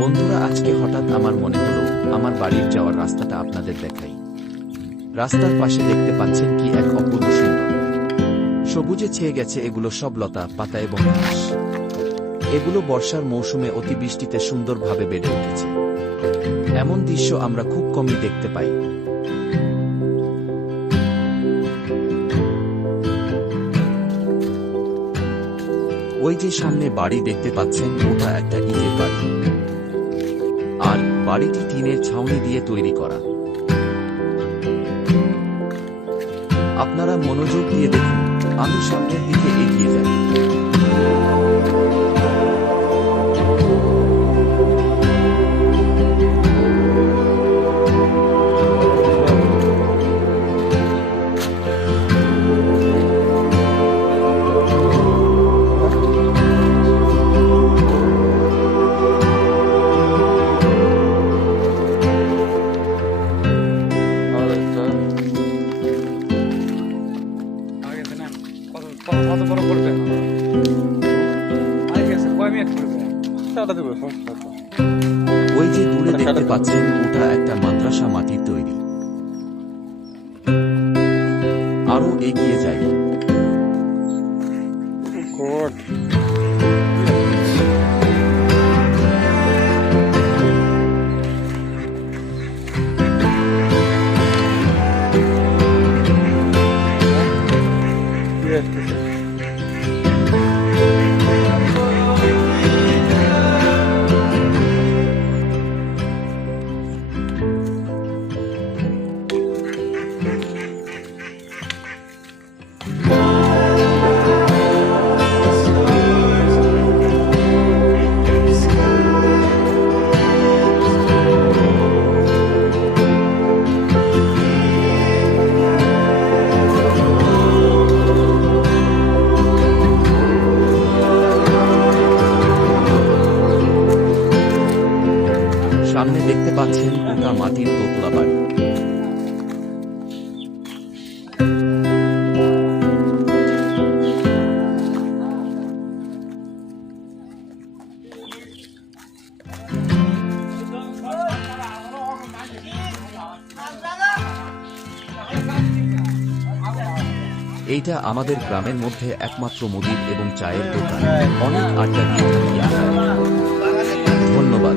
বন্ধুরা, আজকে হঠাৎ আমার মনে হলো আমার বাড়ির যাওয়ার রাস্তাটা আপনাদের দেখাই। রাস্তার পাশে দেখতে পাচ্ছেন কি এক অপূর্ব সুন্দর। সবুজে ছেয়ে গেছে এগুলো সব লতা, পাতা এবং ঘাস। এগুলো বর্ষার মৌসুমে অতিবৃষ্টিতে সুন্দরভাবে বেড়ে উঠেছে। এমন দৃশ্য আমরা খুব কমই দেখতে পাই। ওই যে সামনে বাড়ি দেখতে পাচ্ছেন, ওটা একটা ইটের বাড়ি। আর বাড়িটি টিনের ছাউনি দিয়ে তৈরি করা। আপনারা মনোযোগ দিয়ে দেখুন। আমি সামনের দিকে এগিয়ে যাই কত বড় করবে ওই যে দূরে দেখতে পাচ্ছেন ওটা একটা মাদ্রাসা মাটির তৈরি। আরও এগিয়ে যাই। সামনে দেখতে পাচ্ছেন ওটা মাটির দোতলা বাড়ি। এইটা আমাদের গ্রামের মধ্যে একমাত্র মুদির এবং চায়ের দোকান। অনেক আড্ডা দিয়ে। ধন্যবাদ।